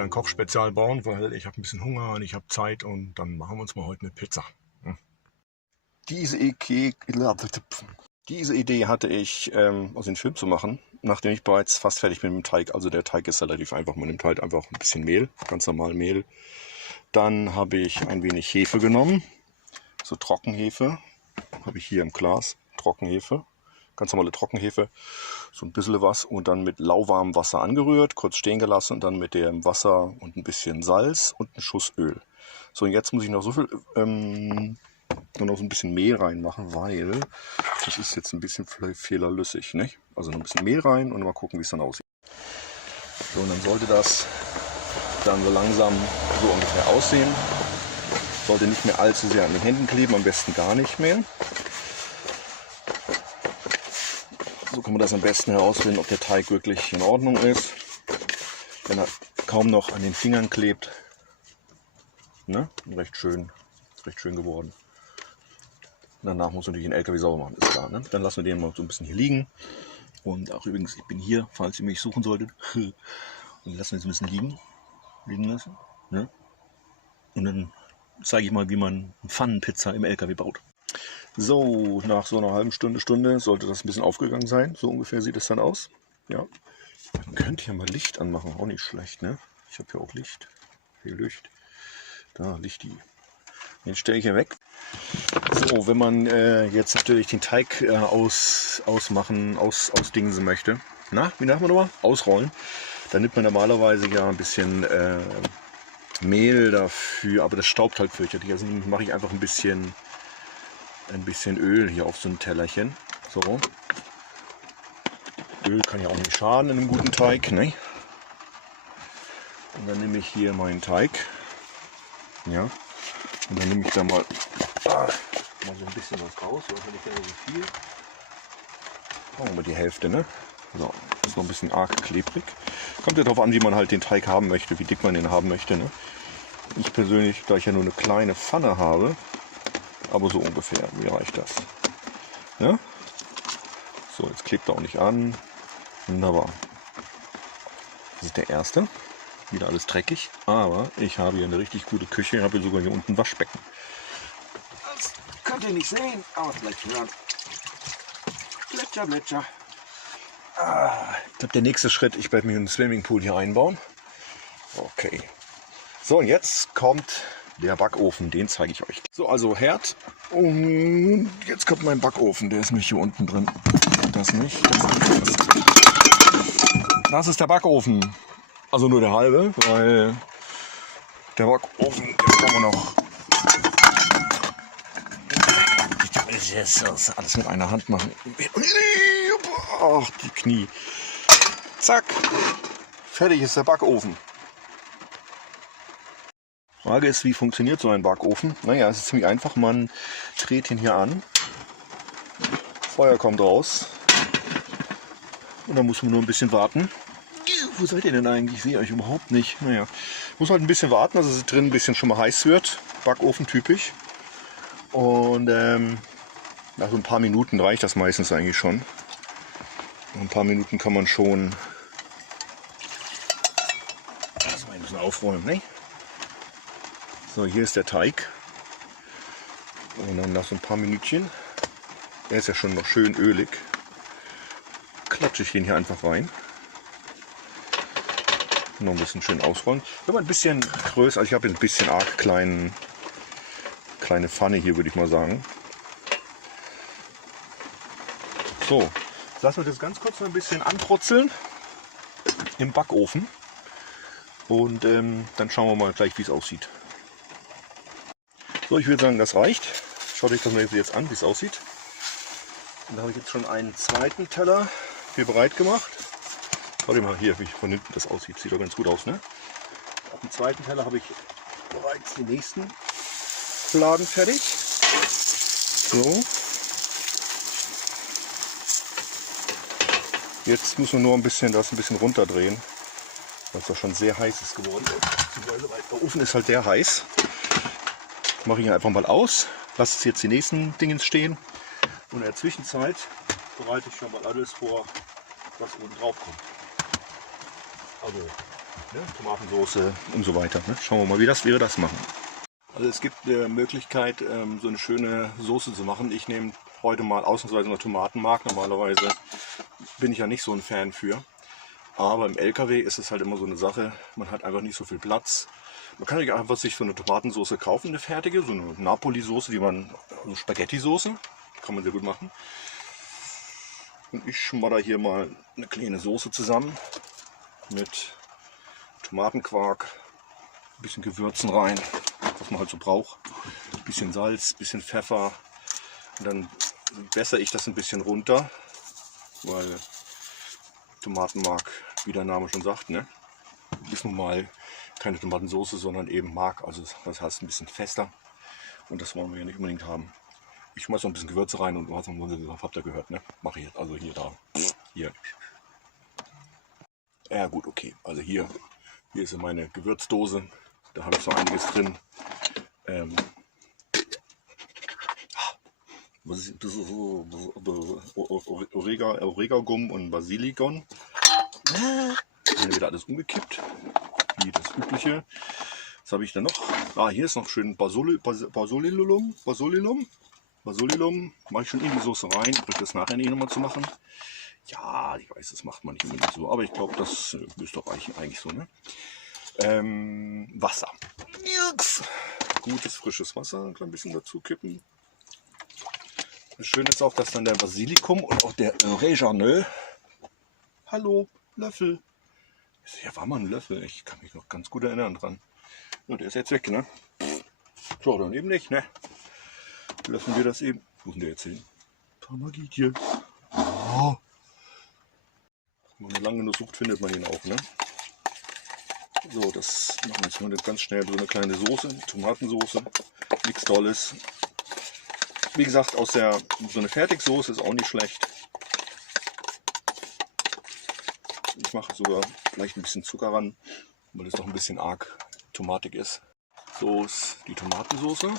wieder ein Kochspezial bauen, weil ich habe ein bisschen Hunger und ich habe Zeit und dann machen wir uns mal heute eine Pizza. Diese Idee hatte ich, aus dem Film zu machen, nachdem ich bereits fast fertig bin mit dem Teig. Also der Teig ist relativ einfach. Man nimmt halt einfach ein bisschen Mehl, ganz normal Mehl. Dann habe ich ein wenig Hefe genommen, so Trockenhefe. Habe ich hier im Glas, Trockenhefe, ganz normale Trockenhefe, so ein bisschen was und dann mit lauwarmem Wasser angerührt, kurz stehen gelassen und dann mit dem Wasser und ein bisschen Salz und einen Schuss Öl. So, und jetzt muss ich noch so viel, nur noch so ein bisschen Mehl reinmachen, weil das ist jetzt ein bisschen fehlerlüssig, nicht? Also noch ein bisschen Mehl rein und mal gucken, wie es dann aussieht. So, und dann sollte das dann so langsam so ungefähr aussehen. Sollte nicht mehr allzu sehr an den Händen kleben, am besten gar nicht mehr. So kann man das am besten herausfinden, ob der Teig wirklich in Ordnung ist. Wenn er kaum noch an den Fingern klebt, ne? Recht schön geworden. Danach muss natürlich den LKW sauber machen, ist klar. Ne? Dann lassen wir den mal so ein bisschen hier liegen. Und auch übrigens, ich bin hier, falls ihr mich suchen solltet. Und lassen wir es ein bisschen liegen lassen. Ne? Und dann zeige ich mal, wie man eine Pfannenpizza im LKW baut. So, nach so einer halben Stunde sollte das ein bisschen aufgegangen sein. So ungefähr sieht es dann aus. Ja. Man könnte hier mal Licht anmachen, auch nicht schlecht, ne? Ich habe hier auch Licht. Viel Licht. Da, Lichti. Den stelle ich hier weg. So, wenn man jetzt natürlich den Teig ausdingsen möchte. Na, wie nennt man nochmal? Ausrollen. Dann nimmt man normalerweise ja ein bisschen Mehl dafür, aber das staubt halt fürchterlich. Also mache ich einfach ein bisschen Öl hier auf so ein Tellerchen. So. Öl kann ja auch nicht schaden in einem guten Teig, ne? Und dann nehme ich hier meinen Teig. Ja. Und dann nehme ich da mal so ein bisschen was raus. Oder nicht so viel. Machen wir die Hälfte, ne? So, ist noch ein bisschen arg klebrig. Kommt ja darauf an, wie man halt den Teig haben möchte, wie dick man den haben möchte, ne? Ich persönlich, da ich ja nur eine kleine Pfanne habe, aber so ungefähr, mir reicht das. Ja? So, jetzt klebt er auch nicht an. Wunderbar. Das ist der erste. Wieder alles dreckig, aber ich habe hier eine richtig gute Küche. Ich habe hier sogar hier unten ein Waschbecken. Das könnt ihr nicht sehen, aber vielleicht hören. Plätscher, Plätscher. Ich glaube, der nächste Schritt, ich werde mir einen Swimmingpool hier einbauen. Okay. So, und jetzt kommt der Backofen, den zeige ich euch. So, also Herd. Und jetzt kommt mein Backofen, der ist nicht hier unten drin. Das nicht, das nicht. Das ist der Backofen. Also nur der halbe, weil der Backofen, den kann man noch. Das alles mit einer Hand machen. Ach, die Knie. Zack. Fertig ist der Backofen. Frage ist, wie funktioniert so ein Backofen? Naja, es ist ziemlich einfach. Man dreht ihn hier an. Feuer kommt raus. Und dann muss man nur ein bisschen warten. Wo seid ihr denn eigentlich? Ich sehe euch überhaupt nicht. Naja, muss halt ein bisschen warten, dass es drin ein bisschen schon mal heiß wird. Backofen typisch. Und nach so ein paar Minuten reicht das meistens eigentlich schon. Nach ein paar Minuten kann man schon das mal ein bisschen aufräumen, ne? So, hier ist der Teig. Und dann nach so ein paar Minütchen, der ist ja schon noch schön ölig, klatsche ich den hier einfach rein. Noch ein bisschen schön ausrollen. Wenn man ein bisschen größer, also ich habe ein bisschen arg kleine Pfanne hier, würde ich mal sagen. So, jetzt lassen wir das ganz kurz noch ein bisschen anbrutzeln im Backofen. Und dann schauen wir mal gleich, wie es aussieht. So, ich würde sagen, das reicht. Schaut euch das mal jetzt an, wie es aussieht. Und da habe ich jetzt schon einen zweiten Teller hier bereit gemacht. Schaut mal hier, wie von hinten das aussieht. Sieht doch ganz gut aus, ne? Auf dem zweiten Teller habe ich bereits die nächsten Fladen fertig. So. Jetzt muss man nur das ein bisschen runterdrehen, weil es doch schon sehr heiß ist geworden. Der Ofen ist halt sehr heiß. Mache ich ihn einfach mal aus. Lasse jetzt die nächsten Dinge stehen. Und in der Zwischenzeit bereite ich schon mal alles vor, was oben drauf kommt. Also Ne? Tomatensauce und so weiter. Ne? Schauen wir mal, wie wir das machen. Also es gibt eine Möglichkeit, so eine schöne Soße zu machen. Ich nehme heute mal ausnahmsweise eine Tomatenmark. Normalerweise bin ich ja nicht so ein Fan für. Aber im LKW ist es halt immer so eine Sache, man hat einfach nicht so viel Platz. Man kann sich einfach so eine Tomatensauce kaufen, eine fertige, so eine Napoli-Soße, so Spaghetti-Soße, kann man sehr gut machen. Und ich schmodder hier mal eine kleine Soße zusammen mit Tomatenquark, ein bisschen Gewürzen rein, was man halt so braucht, ein bisschen Salz, ein bisschen Pfeffer. Und dann wässere ich das ein bisschen runter, weil Tomatenmark, wie der Name schon sagt, ne, ist nun mal keine Tomatensauce, sondern eben Mark, also das heißt ein bisschen fester. Und das wollen wir ja nicht unbedingt haben. Ich schmeiße noch ein bisschen Gewürze rein und was habt ihr gehört, ne? Mache ich jetzt. Also hier, da. Hier. Ja gut, okay. Also hier ist meine Gewürzdose. Da habe ich so einiges drin. Was ist das? Oregagum und Basilikum. Dann wieder alles umgekippt. Wie das übliche. Was habe ich denn noch? Hier ist noch schön Basililum. Mache ich schon in die Soße rein. Ich das nachher nicht nochmal zu machen. Ja, ich weiß, das macht man nicht unbedingt so. Aber ich glaube, das müsste reichen eigentlich so. Ne? Wasser. Gutes, frisches Wasser. Ein klein bisschen dazu kippen. Das Schöne ist auch, dass dann der Basilikum und auch der Oregano. Hallo, Löffel. Hier war mal ein Löffel. Ich kann mich noch ganz gut erinnern dran. Ja, der ist jetzt weg, ne? So, dann eben nicht, ne? Lassen wir das eben. Wo ist denn der jetzt hin? Tamagitje. Oh. Wenn man lange genug sucht, findet man ihn auch, ne? So, das machen wir jetzt ganz schnell. So eine kleine Soße, Tomatensoße. Nichts Dolles. Wie gesagt, so eine Fertigsoße ist auch nicht schlecht. Ich mache sogar vielleicht ein bisschen Zucker ran, weil es doch ein bisschen arg tomatig ist. So ist die Tomatensoße.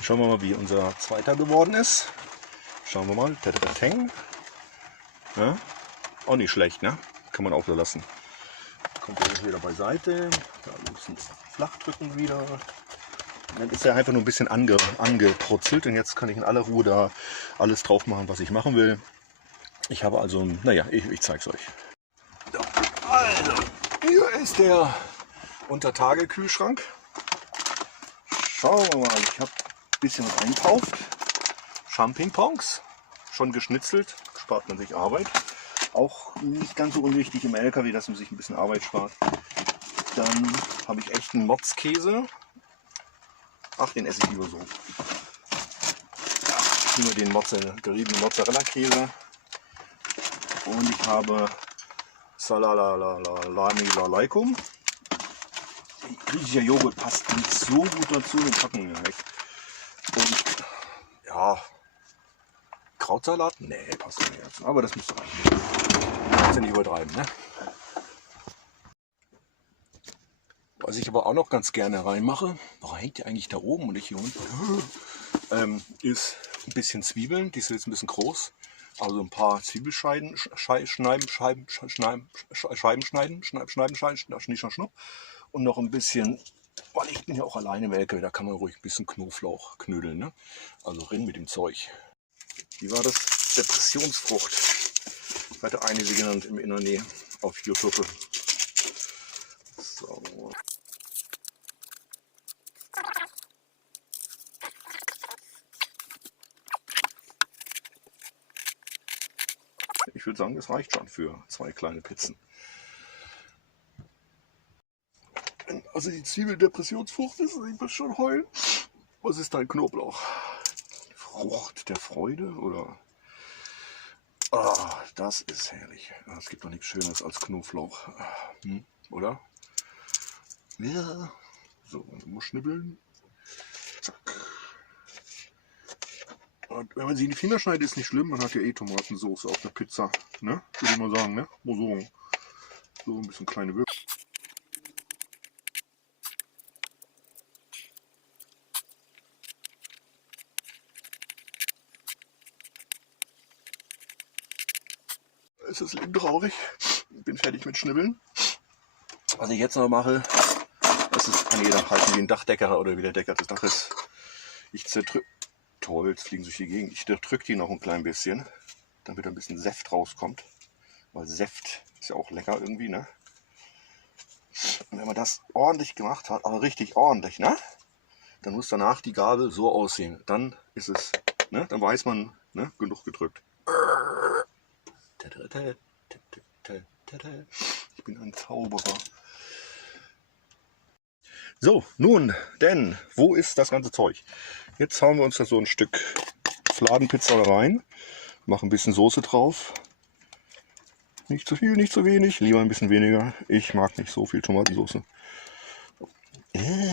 Schauen wir mal, wie unser zweiter geworden ist. Schauen wir mal. Teng. Ja, auch nicht schlecht, ne? Kann man auch so lassen. Kommt er wieder beiseite. Da ein bisschen flach drücken wieder. Dann ist er einfach nur ein bisschen angebrutzelt. Und jetzt kann ich in aller Ruhe da alles drauf machen, was ich machen will. Ich habe also, naja, ich zeige es euch. So, also, hier ist der Untertage-Kühlschrank. Schauen wir mal, ich habe ein bisschen was einkauft. Champignons, schon geschnitzelt, spart man sich Arbeit. Auch nicht ganz so unwichtig im LKW, dass man sich ein bisschen Arbeit spart. Dann habe ich echten Motzkäse. Ach, den esse ich lieber so. Nur den geriebenen Mozzarella-Käse. Und ich habe Salami-Lalaikum. Griechischer Joghurt passt nicht so gut dazu, den packen wir weg. Und ja, Krautsalat? Nee, passt nicht dazu. Aber das müsste reichen. Kannst ja nicht übertreiben, ne? Was ich aber auch noch ganz gerne reinmache, hängt ja eigentlich da oben und nicht hier unten, ist ein bisschen Zwiebeln. Die sind jetzt ein bisschen groß. Also ein paar Zwiebelscheiben schneiden. Und noch ein bisschen, weil ich bin ja auch alleine im LKW, da kann man ruhig ein bisschen Knoblauch knödeln. Ne? Also rein mit dem Zeug. Wie war das? Depressionsfrucht. Hatte eine sie genannt in der Nähe auf YouTube. So. Ich würde sagen, das reicht schon für 2 kleine Pizzen. Also die Zwiebeldepressionsfrucht ist, ich muss schon heulen. Was ist dein Knoblauch? Frucht der Freude oder? Ah, das ist herrlich. Es gibt doch nichts Schöneres als Knoblauch, oder? Ja. So, muss schnibbeln. Zack. Und wenn man sie in die Finger schneidet, ist nicht schlimm. Man hat ja eh Tomatensauce auf der Pizza, ne? Würde ich mal sagen, ne? So ein bisschen kleine Würfel. Es ist traurig. bin fertig mit Schnibbeln. Was ich jetzt noch mache, das ist, kann jeder halten wie ein Dachdecker oder wie der Decker des Daches. Ich zerdrücke, toll, jetzt fliegen sie durch die Gegend. Ich drücke die noch ein klein bisschen, damit ein bisschen Saft rauskommt. Weil Saft ist ja auch lecker irgendwie, ne? Und wenn man das ordentlich gemacht hat, aber richtig ordentlich, ne? Dann muss danach die Gabel so aussehen. Dann ist es, ne? Dann weiß man, ne? Genug gedrückt. Ich bin ein Zauberer. So, nun, denn, wo ist das ganze Zeug? Jetzt hauen wir uns da so ein Stück Fladenpizza rein, machen ein bisschen Soße drauf. Nicht zu viel, nicht zu wenig, lieber ein bisschen weniger. Ich mag nicht so viel Tomatensauce.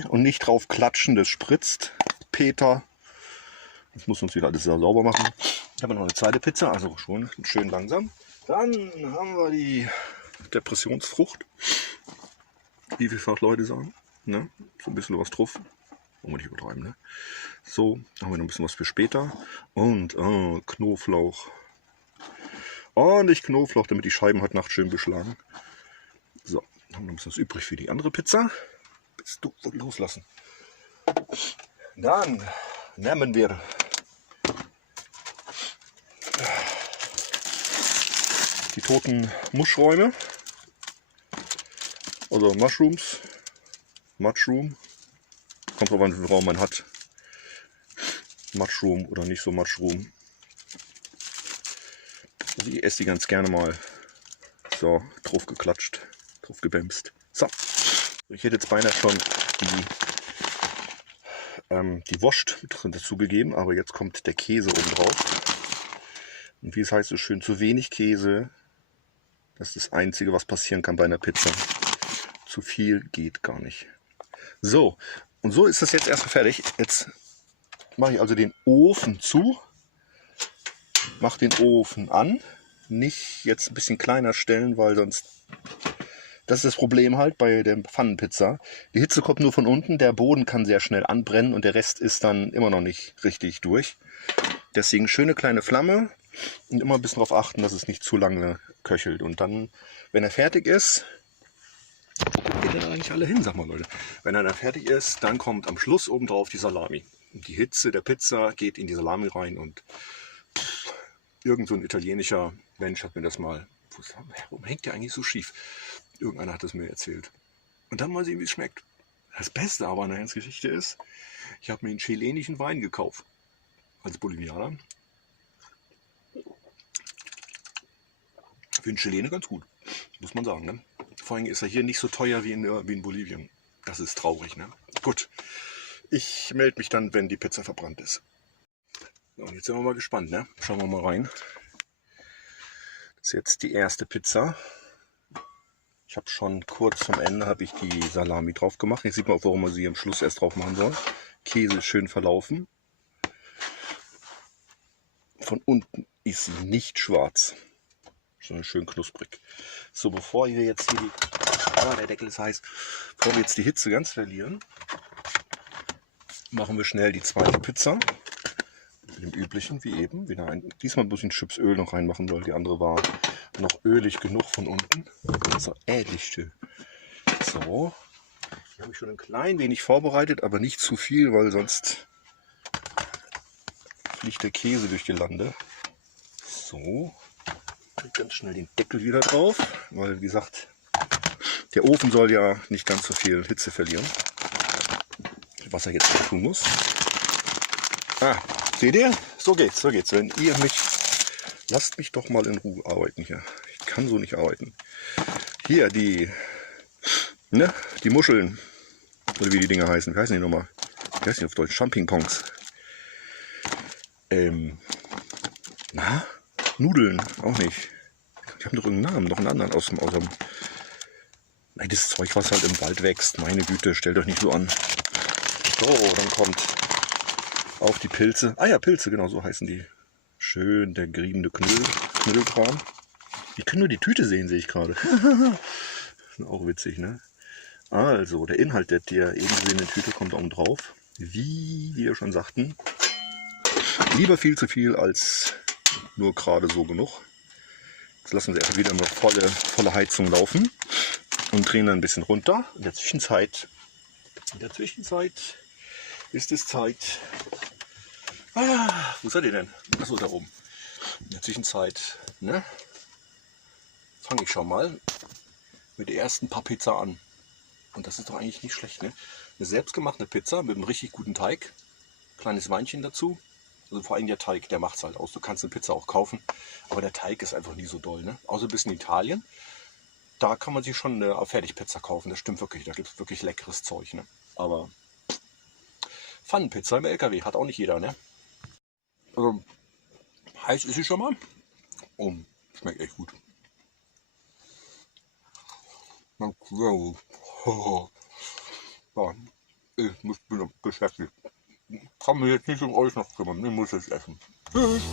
Und nicht drauf klatschen, das spritzt. Peter. Das muss uns wieder alles sehr sauber machen. Ich habe noch eine zweite Pizza, also schon schön langsam. Dann haben wir die Depressionsfrucht. Wie viele Fachleute sagen. Ne? So ein bisschen was drauf. Wollen wir nicht übertreiben, ne? So, haben wir noch ein bisschen was für später. Und Knoblauch. Ordentlich Knoblauch, damit die Scheiben heute Nacht schön beschlagen. So, haben wir noch ein bisschen was übrig für die andere Pizza. Bist du loslassen. Dann nehmen wir die toten Muschräume. Also Mushrooms. Mushroom. Kommt drauf an, wie viel Raum man hat. Mushroom oder nicht so Mushroom. Also ich esse die ganz gerne mal. So, drauf geklatscht, drauf gebämst. So, ich hätte jetzt beinahe schon die Wurst dazu gegeben, aber jetzt kommt der Käse oben drauf. Und wie es heißt so schön, zu wenig Käse. Das ist das Einzige, was passieren kann bei einer Pizza. Zu viel geht gar nicht. So, und so ist das jetzt erstmal fertig. Jetzt mache ich also den Ofen zu, mache den Ofen an. Nicht jetzt ein bisschen kleiner stellen, weil sonst... Das ist das Problem halt bei der Pfannenpizza. Die Hitze kommt nur von unten, der Boden kann sehr schnell anbrennen und der Rest ist dann immer noch nicht richtig durch. Deswegen schöne kleine Flamme und immer ein bisschen darauf achten, dass es nicht zu lange köchelt. Und dann, wenn er fertig ist... Wo geht denn eigentlich alle hin, sag mal Leute? Wenn er dann fertig ist, dann kommt am Schluss obendrauf die Salami. Und die Hitze der Pizza geht in die Salami rein und irgend so ein italienischer Mensch hat mir das mal... Warum hängt der eigentlich so schief? Irgendeiner hat es mir erzählt. Und dann mal sehen, wie es schmeckt. Das Beste aber an der ganzen Geschichte ist, ich habe mir einen chilenischen Wein gekauft. Als Bolivianer. Für einen Chilene ganz gut. Muss man sagen, ne? Vor allem ist er hier nicht so teuer wie in Bolivien. Das ist traurig, ne? Gut. Ich melde mich dann, wenn die Pizza verbrannt ist. So, und jetzt sind wir mal gespannt, ne? Schauen wir mal rein. Das ist jetzt die erste Pizza. Ich habe schon kurz zum Ende habe ich die Salami drauf gemacht. Jetzt sieht man auch, warum man sie am Schluss erst drauf machen soll. Käse ist schön verlaufen. Von unten ist sie nicht schwarz, sondern schön knusprig. So, bevor wir jetzt hier der Deckel ist heiß, bevor wir jetzt die Hitze ganz verlieren, machen wir schnell die zweite Pizza. Mit dem üblichen, wie eben. Diesmal muss ich ein Chips Öl noch reinmachen, weil die andere war noch ölig genug von unten. So, ähnlich schön. So, hier habe ich schon ein klein wenig vorbereitet, aber nicht zu viel, weil sonst fliegt der Käse durch die Lande. So, ganz schnell den Deckel wieder drauf, weil wie gesagt, der Ofen soll ja nicht ganz so viel Hitze verlieren, was er jetzt tun muss. Seht ihr? So geht's, so geht's. Wenn ihr mich... Lasst mich doch mal in Ruhe arbeiten hier. Ich kann so nicht arbeiten. Hier, die Muscheln. Oder wie die Dinger heißen. Wie heißen die nochmal? Wie heißen die auf Deutsch? Champignons. Nudeln. Auch nicht. Die haben doch irgendeinen Namen. Noch einen anderen aus dem... Nein, das Zeug, was halt im Wald wächst. Meine Güte, stellt euch nicht so an. So, dann kommt... Auch die Pilze. Ah ja, Pilze, genau so heißen die. Schön der geriebene Knödelkram. Ich kann nur die Tüte sehen, sehe ich gerade. Auch witzig, ne? Also, der Inhalt der eben gesehenen Tüte kommt oben drauf. Wie wir schon sagten, lieber viel zu viel als nur gerade so genug. Jetzt lassen wir einfach wieder mal volle Heizung laufen und drehen dann ein bisschen runter. In der Zwischenzeit ist es Zeit. Wo seid ihr denn? Achso, da oben. In der Zwischenzeit, ne, fange ich schon mal mit der ersten paar Pizza an. Und das ist doch eigentlich nicht schlecht, ne? Eine selbstgemachte Pizza mit einem richtig guten Teig. Kleines Weinchen dazu. Also vor allem der Teig, der macht es halt aus. Du kannst eine Pizza auch kaufen, aber der Teig ist einfach nie so doll, ne? Außer bis in Italien. Da kann man sich schon eine Fertigpizza kaufen, das stimmt wirklich. Da gibt es wirklich leckeres Zeug, ne? Aber Pfannenpizza im LKW hat auch nicht jeder, ne? Also, heiß ist sie schon mal. Oh, schmeckt echt gut. Ja, ich bin beschäftigt. Kann mich jetzt nicht um euch noch kümmern, ich muss jetzt essen. Tschüss.